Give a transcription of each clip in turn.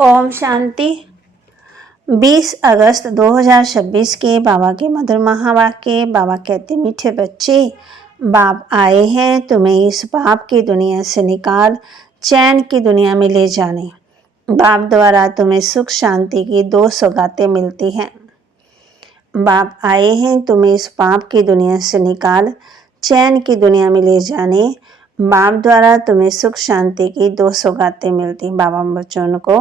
ओम शांति। 20 अगस्त 2026 के बाबा के मधुर महावाक्य। बाबा कहते, मीठे बच्चे, बाप आए हैं तुम्हें इस पाप की दुनिया से निकाल चैन की दुनिया में ले जाने। बाप द्वारा तुम्हें सुख शांति की 2 सौगातें मिलती हैं। बाप आए हैं तुम्हें इस पाप की दुनिया से निकाल चैन की दुनिया में ले जाने। बाप द्वारा तुम्हें सुख शांति की 2 सौगातें मिलती। बाबा बच्चों को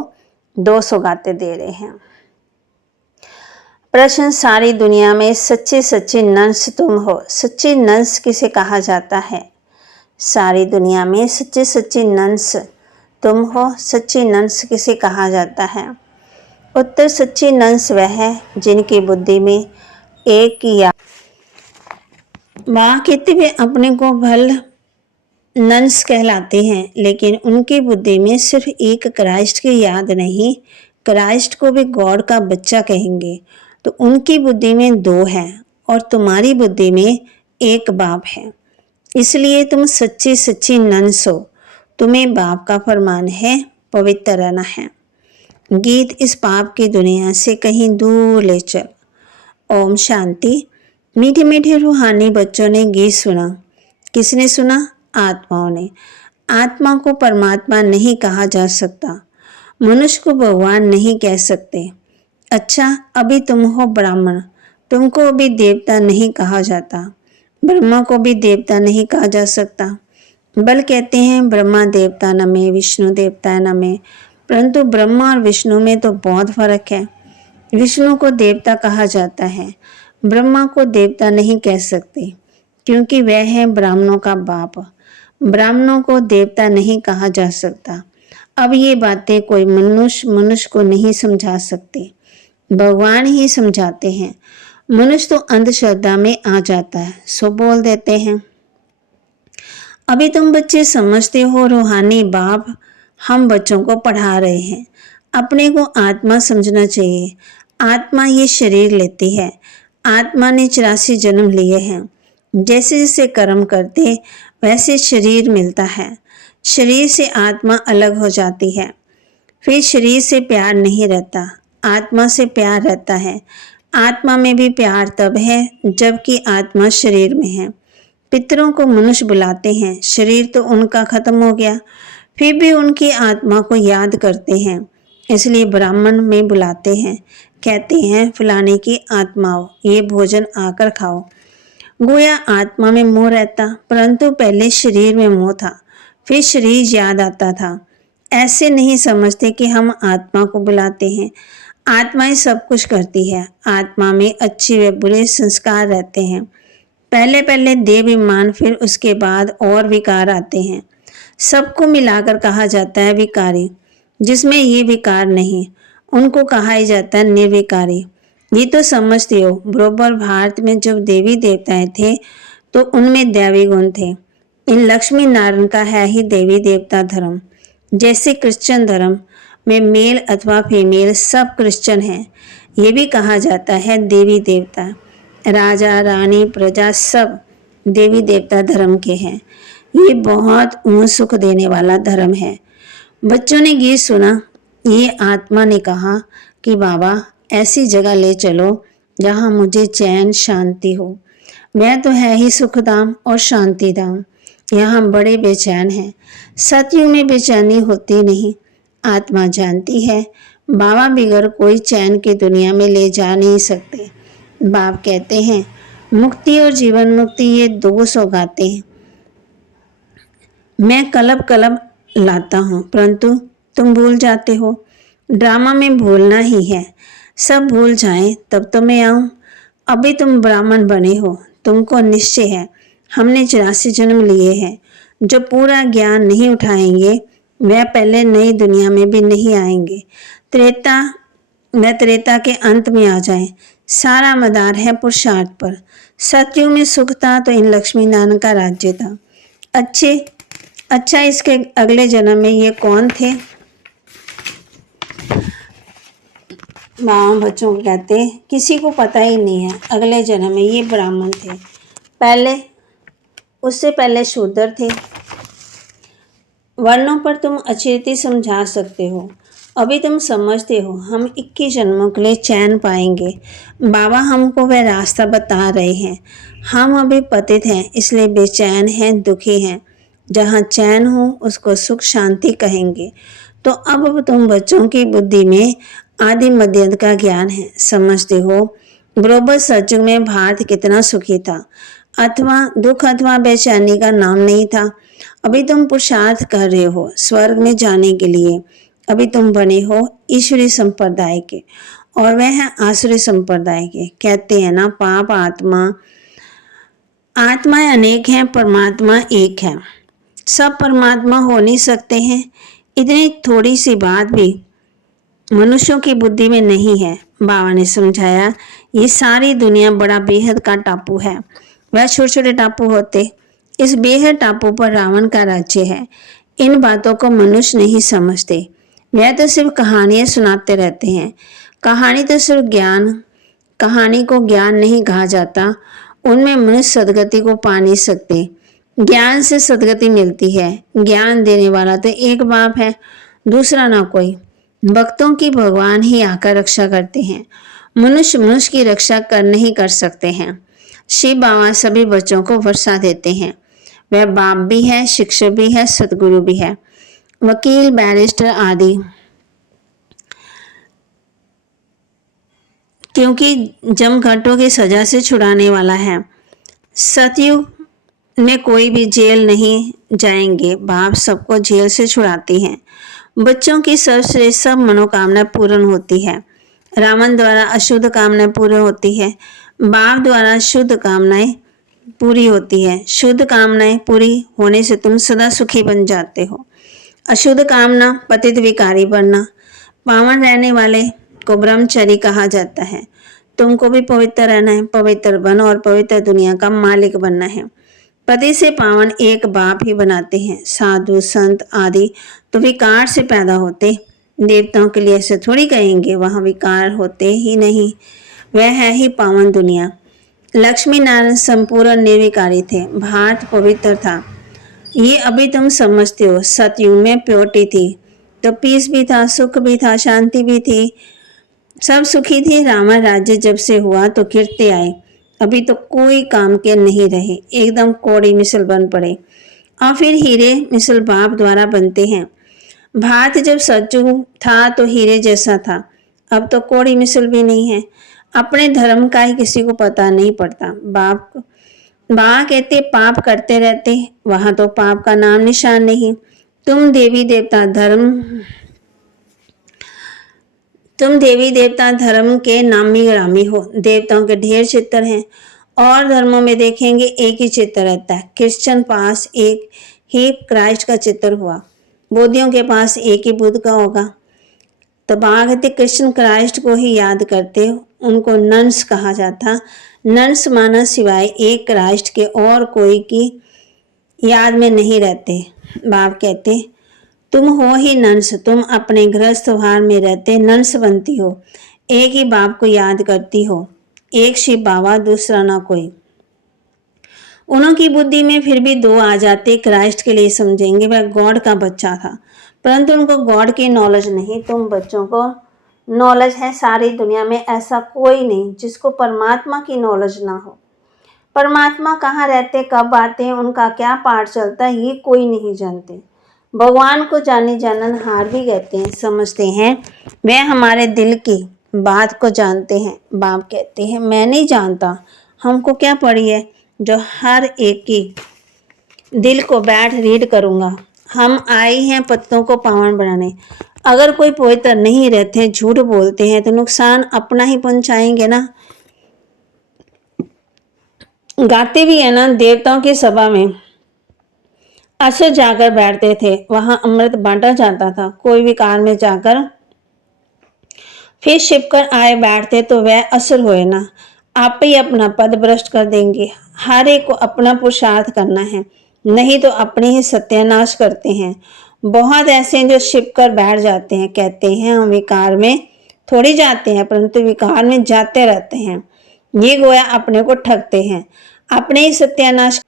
2 सौगातें दे रहे हैं। प्रश्न, सारी दुनिया में सच्चे सच्चे नंस तुम हो। सच्चे नंस किसे कहा जाता है? सारी दुनिया में सच्चे सच्चे नंस तुम हो। सच्चे नंस किसे कहा जाता है? उत्तर, सच्चे नंस वह है जिनकी बुद्धि में एक या माँ कहते हुए अपने को भल नंस कहलाते हैं, लेकिन उनकी बुद्धि में सिर्फ एक क्राइस्ट की याद नहीं, क्राइस्ट को भी गॉड का बच्चा कहेंगे। तो उनकी बुद्धि में 2 है और तुम्हारी बुद्धि में एक बाप है। इसलिए तुम सच्चे सच्ची नंस हो। तुम्हें बाप का फरमान है, पवित्र रहना है। गीत, इस पाप की दुनिया से कहीं दूर ले चल। ओम शांति। मीठे मीठे रूहानी बच्चों ने गीत सुना। किसने सुना? आत्माओं ने। आत्मा को परमात्मा नहीं कहा जा सकता, मनुष्य को भगवान नहीं कह सकते। अच्छा, अभी तुम हो ब्राह्मण, तुमको अभी देवता नहीं कहा जाता। ब्रह्मा को भी देवता नहीं कहा जा सकता। बल कहते हैं ब्रह्मा देवता न में, विष्णु देवता न में, परंतु ब्रह्मा और विष्णु में तो बहुत फर्क है। विष्णु को देवता कहा जाता है, ब्रह्मा को देवता नहीं कह सकते, क्योंकि वह है ब्राह्मणों का बाप। ब्राह्मणों को देवता नहीं कहा जा सकता। अब ये बातें कोई मनुष्य को नहीं समझा सकते, भगवान ही समझाते हैं। मनुष्य तो अंधश्रद्धा में आ जाता है, सो बोल देते हैं। अभी तुम बच्चे समझते हो, रूहानी बाप हम बच्चों को पढ़ा रहे हैं। अपने को आत्मा समझना चाहिए। आत्मा ये शरीर लेती है। आत्मा ने 84 जन्म लिए हैं। जैसे जैसे कर्म करते वैसे शरीर मिलता है। शरीर से आत्मा अलग हो जाती है। फिर शरीर से प्यार नहीं रहता, आत्मा से प्यार रहता है। आत्मा में भी प्यार तब है जबकि आत्मा शरीर में है। पितरों को मनुष्य बुलाते हैं, शरीर तो उनका खत्म हो गया, फिर भी उनकी आत्मा को याद करते हैं, इसलिए ब्राह्मण में बुलाते हैं। कहते हैं फलाने की आत्माओं, ये भोजन आकर खाओ। गोया आत्मा में मोह रहता, परंतु पहले शरीर में मोह था, फिर शरीर याद आता था। ऐसे नहीं समझते कि हम आत्मा को बुलाते हैं। आत्मा ही सब कुछ करती है। आत्मा में अच्छे व बुरे संस्कार रहते हैं। पहले पहले देवाभिमान, फिर उसके बाद और विकार आते हैं। सबको मिलाकर कहा जाता है विकारी। जिसमें ये विकार नहीं, उनको कहा ही जाता है निर्विकारी। ये तो समझते हो, बरोबर भारत में जब देवी देवताएं थे तो उनमें दैवी गुण थे। इन लक्ष्मी नारायण का है ही देवी देवता धर्म। जैसे क्रिश्चियन धर्म में मेल अथवा फीमेल सब क्रिश्चियन हैं, ये भी कहा जाता है देवी देवता। राजा रानी प्रजा सब देवी देवता धर्म के हैं। ये बहुत सुख देने वाला धर्म है। बच्चों ने गीत सुना। ये आत्मा ने कहा कि बाबा ऐसी जगह ले चलो जहाँ मुझे चैन शांति हो। मैं तो है ही सुखधाम और शांति धाम, यहाँ बड़े बेचैन हैं। सतयुग में बेचैनी होती नहीं। आत्मा जानती है बाबा बिगर कोई चैन की दुनिया में ले जा नहीं सकते। बाप कहते हैं मुक्ति और जीवन मुक्ति ये 2 सौगातें हैं। मैं कलब कलब लाता हूँ, परंतु तुम भूल जाते हो। ड्रामा में भूलना ही है। सब भूल जाएं तब तो मैं आऊँ। अभी तुम ब्राह्मण बने हो, तुमको निश्चय है हमने 84 जन्म लिए हैं। जो पूरा ज्ञान नहीं उठाएंगे वह पहले नई दुनिया में भी नहीं आएंगे। त्रेता के अंत में आ जाएं। सारा मदार है पुरुषार्थ पर। सतयुग में सुख था तो इन लक्ष्मी नारायण का राज्य था। अच्छा, इसके अगले जन्म में ये कौन थे? माँ बच्चों को कहते किसी को पता ही नहीं है। अगले जन्म में ये ब्राह्मण थे, उससे पहले शूद्र थे। वर्णों पर तुम अच्छी रीति समझा सकते हो अभी तुम समझते हो हम 21 जन्मों के लिए चैन पाएंगे। बाबा हमको वह रास्ता बता रहे हैं। हम अभी पतित हैं, इसलिए बेचैन हैं, दुखी हैं। जहाँ चैन हो उसको सुख शांति कहेंगे। तो अब तुम बच्चों की बुद्धि में आदि मध्य अंत का ज्ञान है, समझते हो। बरोबर सतयुग में भारत कितना सुखी था, अथवा दुख अथवा बेचैनी का नाम नहीं था। अभी तुम पुरुषार्थ कर रहे हो स्वर्ग में जाने के लिए। अभी तुम बने हो ईश्वरीय संप्रदाय के और वह है आसुरी संप्रदाय के। कहते हैं ना, पाप आत्मा, आत्माएं अनेक हैं, परमात्मा एक है। सब परमात्मा हो नहीं सकते हैं। इतनी थोड़ी सी बात भी मनुष्यों की बुद्धि में नहीं है। बाबा ने समझाया, ये सारी दुनिया बड़ा बेहद का टापू है। वह छोटे छोटे टापू होते, इस बेहद टापू पर रावण का राज्य है। इन बातों को मनुष्य नहीं समझते। वह तो सिर्फ कहानियां सुनाते रहते हैं। कहानी तो सिर्फ ज्ञान, कहानी को ज्ञान नहीं कहा जाता। उनमें मनुष्य सदगति को पा नहीं सकते। ज्ञान से सदगति मिलती है। ज्ञान देने वाला तो एक बाप है, दूसरा ना कोई। भक्तों की भगवान ही आकर रक्षा करते हैं। मनुष्य मनुष्य की रक्षा कर नहीं कर सकते हैं। शिव बाबा सभी बच्चों को वर्षा देते हैं। वह बाप भी है, शिक्षक भी है, सदगुरु भी है, वकील, बैरिस्टर आदि। क्योंकि जमघटों की सजा से छुड़ाने वाला है। सतयुग में कोई भी जेल नहीं जाएंगे। बाप सबको जेल से छुड़ाते हैं। बच्चों की सर्वश्रेष्ठ सब मनोकामना पूर्ण होती है। रावण द्वारा अशुद्ध कामनाएं पूर्ण होती है, बाप द्वारा शुद्ध कामनाएं पूरी होती है। शुद्ध कामनाएं पूरी होने से तुम सदा सुखी बन जाते हो। अशुद्ध कामना पतित विकारी बनना। पावन रहने वाले को ब्रह्मचारी कहा जाता है। तुमको भी पवित्र रहना है, पवित्र बन और पवित्र दुनिया का मालिक बनना है। पति से पावन एक बाप ही बनाते हैं। साधु संत आदि तो विकार से पैदा होते। देवताओं के लिए ऐसे थोड़ी कहेंगे, वहां विकार होते ही नहीं। वह है ही पावन दुनिया। लक्ष्मी नारायण संपूर्ण निर्विकारी थे। भारत पवित्र था। ये अभी तुम समझते हो। सतयुग में प्योरिटी थी तो पीस भी था, सुख भी था, शांति भी थी, सब सुखी थे। रावण राज्य जब से हुआ तो गिरते आए। अभी तो कोई काम के नहीं रहे, एकदम कौड़ी मिसल बन पड़े। और फिर हीरे मिसल बाप द्वारा बनते हैं। भारत जब सतयुग था तो हीरे जैसा था, अब तो कौड़ी मिसल भी नहीं है। अपने धर्म का ही किसी को पता नहीं पड़ता। बाबा कहते पाप करते रहते, वहां तो पाप का नाम निशान नहीं। तुम देवी देवता धर्म के नामी ग्रामी हो। देवताओं के ढेर चित्र हैं और धर्मों में देखेंगे एक ही चित्र रहता है। क्रिश्चियन पास एक ही क्राइस्ट का चित्र हुआ, बौद्धियों के पास एक ही बुद्ध का होगा। तो बाबा कहते कृष्ण क्राइस्ट को ही याद करते। उनको नन्स कहा जाता। नन्स माना सिवाय एक क्राइस्ट के और कोई की याद में नहीं रहते। बाप कहते तुम हो ही नंस, तुम अपने गृहस्थ व्यवहार में रहते नंस बनती हो। एक ही बाप को याद करती हो, एक शिव बाबा, दूसरा ना कोई। उनकी बुद्धि में फिर भी दो आ जाते। क्राइस्ट के लिए समझेंगे वह गॉड का बच्चा था, परंतु उनको गॉड की नॉलेज नहीं। तुम बच्चों को नॉलेज है। सारी दुनिया में ऐसा कोई नहीं जिसको परमात्मा की नॉलेज ना हो। परमात्मा कहाँ रहते, कब आते हैं, उनका क्या पाठ चलता है, ये कोई नहीं जानते। भगवान को जाने जाननहार भी कहते हैं, समझते हैं। वह हमारे दिल की बात को जानते हैं। बाप कहते हैं मैं नहीं जानता, हमको क्या पड़ी है जो हर एक की दिल को बैठ रीड करूँगा। हम आए हैं पत्तों को पावन बनाने। अगर कोई पवित्र नहीं रहते, झूठ बोलते हैं, तो नुकसान अपना ही पहुंचाएंगे ना। गाते भी है ना, देवताओं की सभा में असुर जाकर बैठते थे, वहां अमृत बांटा जाता था। कोई भी कार में जाकर फिर छिपकर आए बैठते तो वह असुर हुए ना, आप ही अपना पद भ्रष्ट कर देंगे। हर एक को अपना पुरुषार्थ करना है, नहीं तो अपने ही सत्यानाश करते हैं। बहुत ऐसे हैं जो छिपकर बैठ जाते हैं, कहते हैं हम विकार में थोड़ी जाते हैं, परंतु विकार में जाते रहते हैं। ये गोया अपने को ठगते हैं, अपने ही सत्यानाश।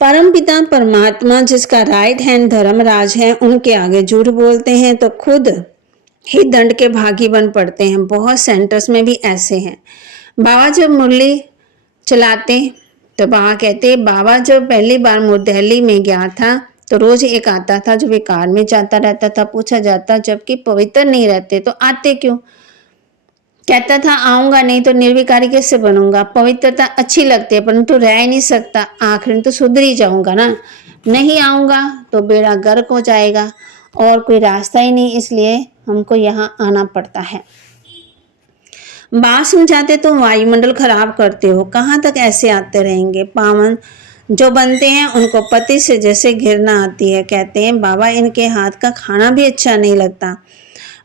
परमपिता परमात्मा जिसका राइट हैंड धर्मराज है, उनके आगे झूठ बोलते हैं तो खुद ही दंड के भागी बन पड़ते हैं। बहुत सेंटर्स में भी ऐसे हैं। बाबा जब मुरली चलाते तो बाबा कहते, बाबा जब पहली बार दिल्ली में गया था तो रोज एक आता था जो विकार में जाता रहता था। पूछा जाता जबकि पवित्र नहीं रहते तो आते क्यों? कहता था आऊंगा नहीं तो निर्विकारी कैसे बनूंगा। पवित्रता अच्छी लगती है परंतु रह ही नहीं सकता, आखिर में तो सुधर ही जाऊंगा ना। नहीं आऊंगा तो बेड़ा गर्क हो जाएगा और कोई रास्ता ही नहीं, इसलिए हमको यहाँ आना पड़ता है। बात समझाते तो वायुमंडल खराब करते हो, कहाँ तक ऐसे आते रहेंगे। पावन जो बनते हैं उनको पति से जैसे घृणा आती है। कहते हैं बाबा इनके हाथ का खाना भी अच्छा नहीं लगता।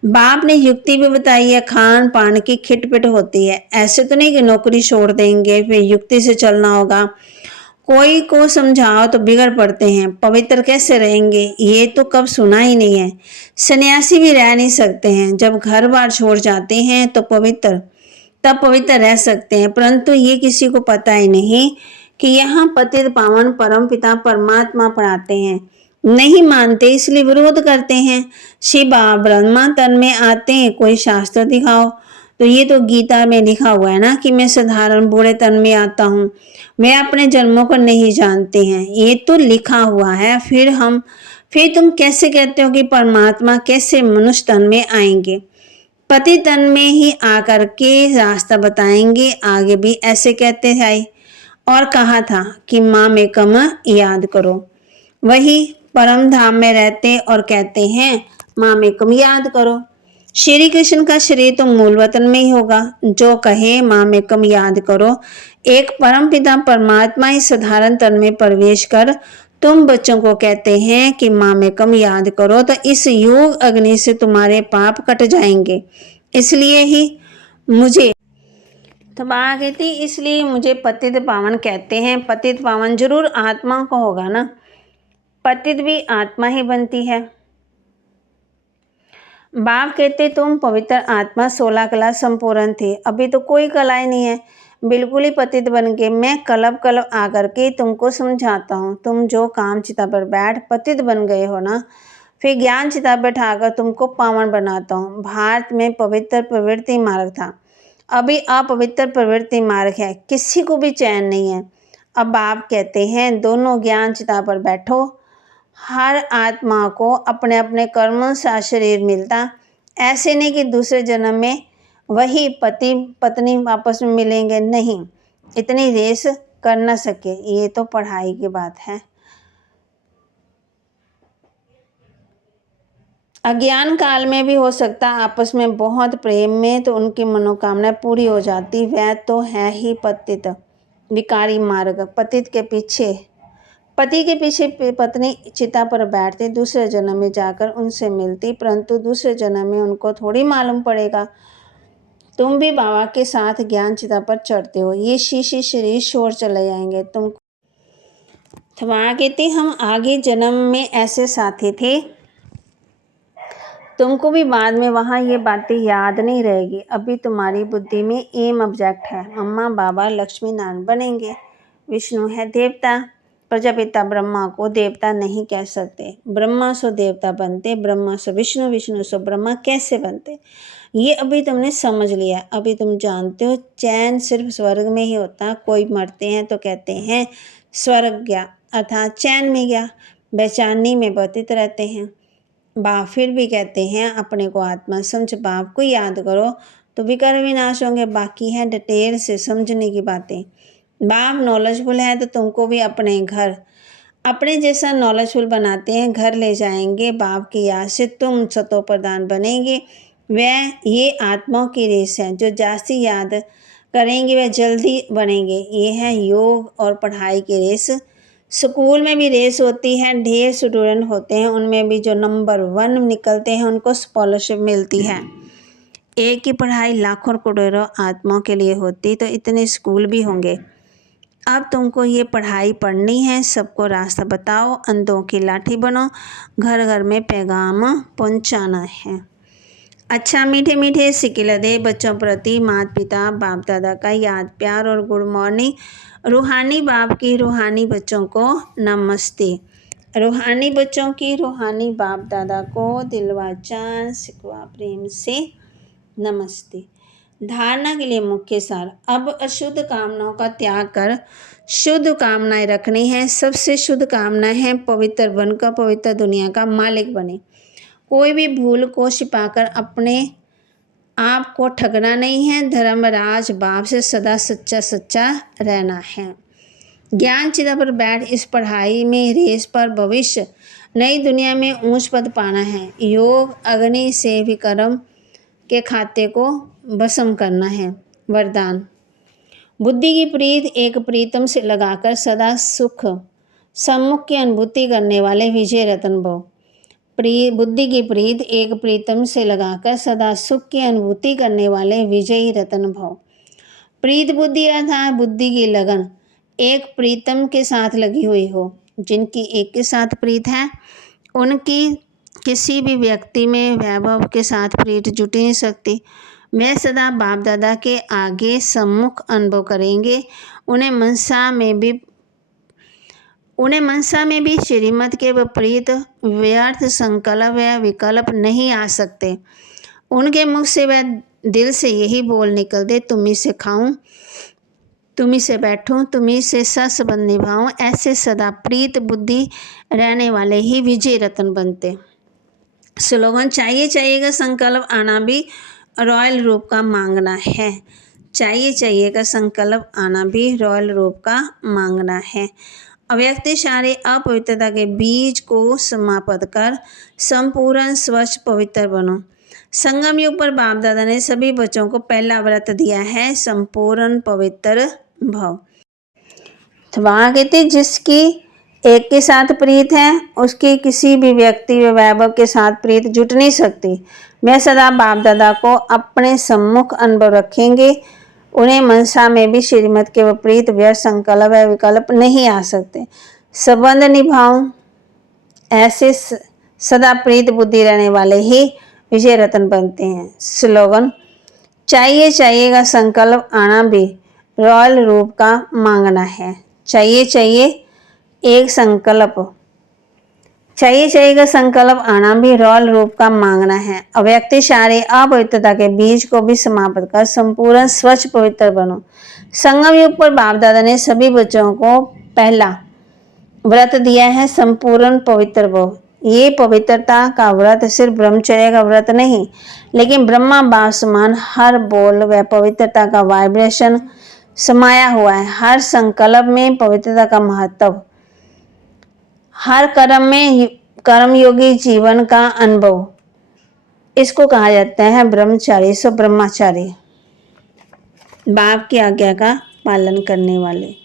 बाप ने युक्ति भी बताई है, खान पान की खिटपिट होती है। ऐसे तो नहीं कि नौकरी छोड़ देंगे, फिर युक्ति से चलना होगा। कोई को समझाओ तो बिगड़ पड़ते हैं, पवित्र कैसे रहेंगे, ये तो कब सुना ही नहीं है। सन्यासी भी रह नहीं सकते हैं, जब घर बार छोड़ जाते हैं तो तब पवित्र रह सकते हैं, परंतु ये किसी को पता ही नहीं कि यहाँ पतित पावन परम पिता परमात्मा पढ़ाते हैं। नहीं मानते इसलिए विरोध करते हैं। शिवा ब्रह्मा तन में आते हैं, कोई शास्त्र दिखाओ। तो ये तो गीता में लिखा हुआ है ना कि मैं साधारण बूढ़े तन में आता हूँ, मैं अपने जन्मों को नहीं जानते हैं, ये तो लिखा हुआ है। फिर तुम कैसे कहते हो कि परमात्मा कैसे मनुष्य तन में आएंगे? पति तन में ही आकर के रास्ता बताएंगे। आगे भी ऐसे कहते आए और कहा था कि माँ में कम याद करो। वही परम धाम में रहते और कहते हैं माँ में कम याद करो। श्री कृष्ण का शरीर तो मूल वतन में ही होगा। जो कहे माँ में कम याद करो, एक परम पिता परमात्मा ही साधारण तन में प्रवेश कर तुम बच्चों को कहते हैं कि माँ में कम याद करो, तो इस योग अग्नि से तुम्हारे पाप कट जाएंगे। इसलिए ही मुझे तो बाबा कहती इसलिए मुझे पतित पावन कहते हैं। पतित पावन जरूर आत्मा को होगा ना, पतित भी आत्मा ही बनती है। बाप कहते तुम पवित्र आत्मा 16 कला संपूर्ण थी, अभी तो कोई कला ही नहीं है, बिल्कुल ही पतित बन के। मैं कलब आकर के तुमको समझाता हूँ। तुम जो काम चिता पर बैठ पतित बन गए हो ना, फिर ज्ञान चिता बैठाकर तुमको पावन बनाता हूँ। भारत में पवित्र प्रवृत्ति मार्ग था, अभी अपवित्र प्रवृत्ति मार्ग है, किसी को भी चैन नहीं है। अब बाप कहते हैं दोनों ज्ञान चिता पर बैठो। हर आत्मा को अपने अपने कर्मों से शरीर मिलता, ऐसे नहीं कि दूसरे जन्म में वही पति पत्नी आपस में मिलेंगे, नहीं, इतनी रेस कर न सके। ये तो पढ़ाई की बात है। अज्ञान काल में भी हो सकता आपस में बहुत प्रेम में तो उनकी मनोकामना पूरी हो जाती। वह तो है ही पतित विकारी मार्ग। पति के पीछे पत्नी चिता पर बैठती, दूसरे जन्म में जाकर उनसे मिलती, परंतु दूसरे जन्म में उनको थोड़ी मालूम पड़ेगा। तुम भी बाबा के साथ ज्ञान चिता पर चढ़ते हो, ये शीशी शरीर छोड़ चले जाएंगे। तुम्हारा कहती हम आगे जन्म में ऐसे साथी थे, तुमको भी बाद में वहाँ ये बातें याद नहीं रहेगी। अभी तुम्हारी बुद्धि में एम ऑब्जेक्ट है, मम्मा बाबा लक्ष्मी नारायण बनेंगे। विष्णु है देवता, प्रजापिता ब्रह्मा को देवता नहीं कह सकते। ब्रह्मा सो देवता बनते, ब्रह्मा सो विष्णु, विष्णु सो ब्रह्मा कैसे बनते, ये अभी तुमने समझ लिया। अभी तुम जानते हो चैन सिर्फ स्वर्ग में ही होता। कोई मरते हैं तो कहते हैं स्वर्ग गया, अर्थात चैन में गया, बेचैनी में व्यतीत रहते हैं। बाप फिर भी कहते हैं अपने को आत्मा समझ, बाप को याद करो तो विकार विनाश होंगे। बाकी है डिटेल से समझने की बातें। बाप नॉलेजफुल है तो तुमको भी अपने जैसा नॉलेजफुल बनाते हैं, घर ले जाएंगे। बाप की याद से तुम सतो प्रधान बनेंगे। वह ये आत्माओं की रेस है, जो जास्ती याद करेंगे वह जल्दी बनेंगे। ये है योग और पढ़ाई की रेस। स्कूल में भी रेस होती है, ढेर स्टूडेंट होते हैं, उनमें भी जो नंबर 1 निकलते हैं उनको स्कॉलरशिप मिलती है। एक की पढ़ाई लाखों करोड़ों आत्माओं के लिए होती, तो इतने स्कूल भी होंगे। अब तुमको ये पढ़ाई पढ़नी है, सबको रास्ता बताओ, अंधों की लाठी बनो, घर घर में पैगाम पहुंचाना है। अच्छा मीठे मीठे सिकिल दे बच्चों प्रति माता पिता बाप दादा का याद प्यार और गुड मॉर्निंग। रूहानी बाप की रूहानी बच्चों को नमस्ते। रूहानी बच्चों की रूहानी बाप दादा को दिलवा चांद सिकवा प्रेम से नमस्ते। धारणा के लिए मुख्य सार। अब अशुद्ध कामनाओं का त्याग कर शुद्ध कामनाएं रखनी है। सबसे शुद्ध कामना है पवित्र बनकर पवित्र दुनिया का मालिक बने। कोई भी भूल को छिपाकर अपने आप को ठगना नहीं है। धर्मराज बाप से सदा सच्चा सच्चा रहना है। ज्ञान चिता पर बैठ इस पढ़ाई में रेस पर भविष्य नई दुनिया में ऊंच पद पाना है। योग अग्नि से भी कर्म के खाते को भस्म करना है। वरदान। बुद्धि की प्रीत एक प्रीतम से लगाकर सदा सुख सम्मुख की अनुभूति करने वाले विजय रतन भव। बुद्धि की प्रीत एक प्रीतम से लगाकर सदा सुख की अनुभूति करने वाले विजयी रतन भव। प्रीत बुद्धि अर्थात बुद्धि की लगन एक प्रीतम के साथ लगी हुई हो। जिनकी एक के साथ प्रीत है उनकी किसी भी व्यक्ति में वैभव के साथ प्रीत जुट नहीं सकती। वे सदा बाप दादा के आगे सम्मुख अनुभव करेंगे। उन्हें मनसा में भी श्रीमत के विपरीत व्यर्थ संकल्प या विकल्प नहीं आ सकते। उनके मुख से वह दिल से यही बोल निकलते, तुम्ही से खाऊं, तुम्ही से बैठूं, तुम्ही से संबंध निभाऊं। ऐसे सदा प्रीत बुद्धि रहने वाले ही विजय रतन बनते। स्लोगन। चाहिए का संकल्प आना भी रॉयल रूप का मांगना है। चाहिए का संकल्प आना भी रॉयल रूप का मांगना है। अव्यक्तिशाली अपवित्रता के बीज को समाप्त कर संपूर्ण स्वच्छ पवित्र बनो। संगम युग पर बाप दादा ने सभी बच्चों को पहला व्रत दिया है, संपूर्ण पवित्र भव। वहाँ कहते जिसकी एक के साथ प्रीत है उसकी किसी भी व्यक्ति व वैभव के साथ प्रीत जुट नहीं सकती। वे सदा बाप दादा को अपने सम्मुख अनुभव रखेंगे। उन्हें मनसा में भी श्रीमत के विपरीत व्यर्थ संकल्प व विकल्प नहीं आ सकते। संबंध निभाऊं। ऐसे सदा प्रीत बुद्धि रहने वाले ही विजय रतन बनते हैं। स्लोगन। चाहिए का संकल्प आना भी रॉयल रूप का मांगना है। चाहिए एक संकल्प। चाहिए का संकल्प आना भी रॉयल रूप का मांगना है। अव्यक्तिशाली अपवित्रता के बीज को भी समाप्त कर संपूर्ण स्वच्छ पवित्र बनो। संगम युग पर बाप दादा ने सभी बच्चों को पहला व्रत दिया है, संपूर्ण पवित्र भव। ये पवित्रता का व्रत सिर्फ ब्रह्मचर्य का व्रत नहीं, लेकिन ब्रह्मा बाप समान हर बोल व पवित्रता का वाइब्रेशन समाया हुआ है। हर संकल्प में पवित्रता का महत्व, हर कर्म में कर्मयोगी जीवन का अनुभव, इसको कहा जाता है ब्रह्मचारी। सो ब्रह्मचारी बाप की आज्ञा का पालन करने वाले।